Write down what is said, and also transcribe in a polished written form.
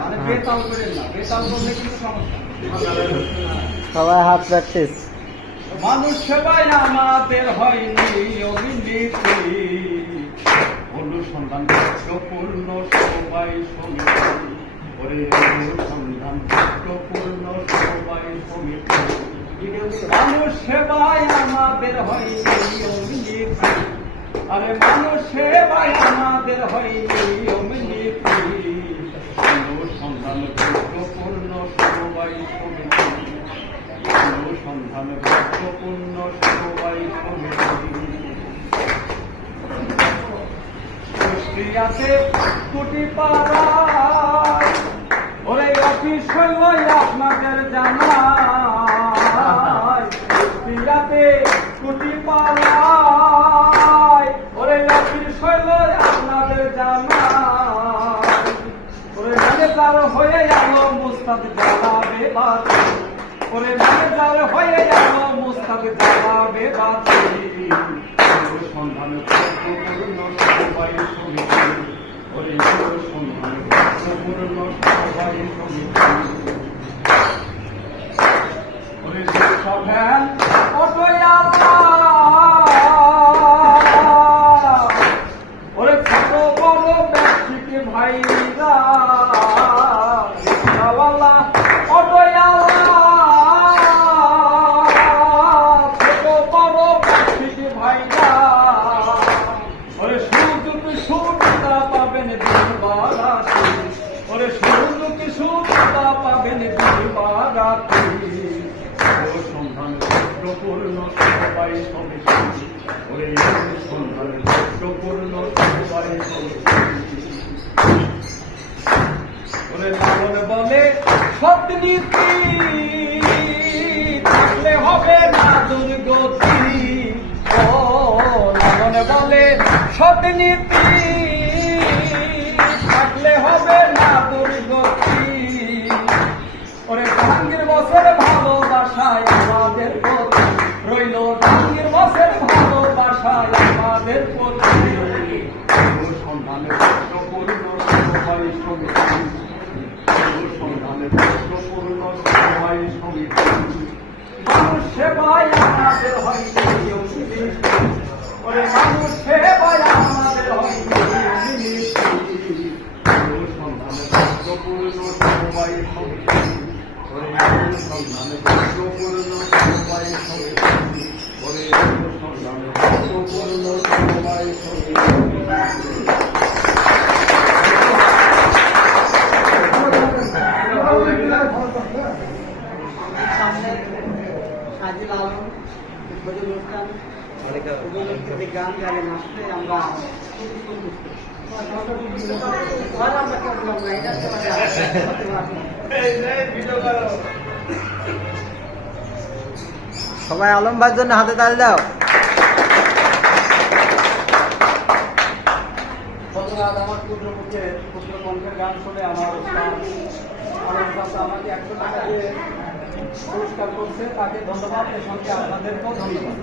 মানে বেতাল করেন না, বেতাল করলে কিন্তু সমস্যা। সবাই হাত প্র্যাকটিস। মানুষ সেবায় আমাদের হয়নি অভিনীতি, অনুসন্ধান পূর্ণ সবাই সমিতি, ওরে অনুসন্ধান পূর্ণ সবাই সমিতি। মানুষ সেবায় আমাদের হয়নি অভিনীতি, আরে মানুষ সেবায় আমাদের হয়নি অভিনীতি, অনুসন্ধান পূর্ণ সবাই সমিতি, অনুসন্ধান পূর্ণ সবাই সমিতি। কুষ্টিয়াতে কুটি পাড়ায় ওরে অফিস হইল আপনাদের জানায়, কুষ্টিয়াতে কুটি পাড়ায় ওরে অফিস হইল আপনাদের জানায়, ওরে ম্যানেজার হয়ে গেল মুস্তাদ জ্বালাবে বাতি, ওরে ম্যানেজার হয়ে গেল মুস্তাদ জ্বালাবে বাতি, সন্ধান পূর্ণ সবাই সমিতি, ওরে সন্ধান পূর্ণ সবাই সমিতি। ওরে সভ্যান অটোয়ালা ওরে ছোট বড় ব্যক্তিক ভাইরা, রিক্সাওয়ালা অটোয়ালা ছোট বড় ব্যক্তিক ভাইরা, ওরে সুযোগ সুবিধা পাবেন দিনবারাতি, ওরে সুযোগ সুবিধা পাবেন দিনবারাতি, ও সন্ধান পূর্ণ সবাই সমিতি, ওরে সন্ধান পূর্ণ সবাই সমিতি। ওরে লালন বলে সৎ নীতি থাকলে হবে না দুর্গতি, ও লালন বলে সৎ নীতি থাকলে হবে না দুর্গতি, ওরে জাহাঙ্গীর বসের ভালোবাসায় আমাদের প্রতি রইল, জাহাঙ্গীর বসের ভালোবাসায় আমাদের প্রতি, সন্ধানের পূর্ণ সবাই সমিতি, সন্ধানের পূর্ণ সবাই সমিতি। মানুষ সেবায় আমাদের হয়নি অভিনীতি, ওরে মানুষ সেবায় আমাদের হয়নি অভিনীতি, সন্ধানের পূর্ণ সবাই সমিতি, ওরে সন্ধানের পূর্ণ সবাই সমিতি, ওরে সন্ধানের পূর্ণ সবাই সমিতি। সামনে সাজিল আলম বজুল ইসলাম উপলক্ষে গান গানে নাচতে আমরা সবাই আলম ভাইয়ের জন্য হাতে তালি দাও। আমার পুত্রপক্ষে পুত্র কণ্ঠের গান শুনে আমার আমাকে 100 টাকা দিয়ে পুরস্কার করছে, তাকে ধন্যবাদ, এর সঙ্গে আপনাদেরকেও ধন্যবাদ।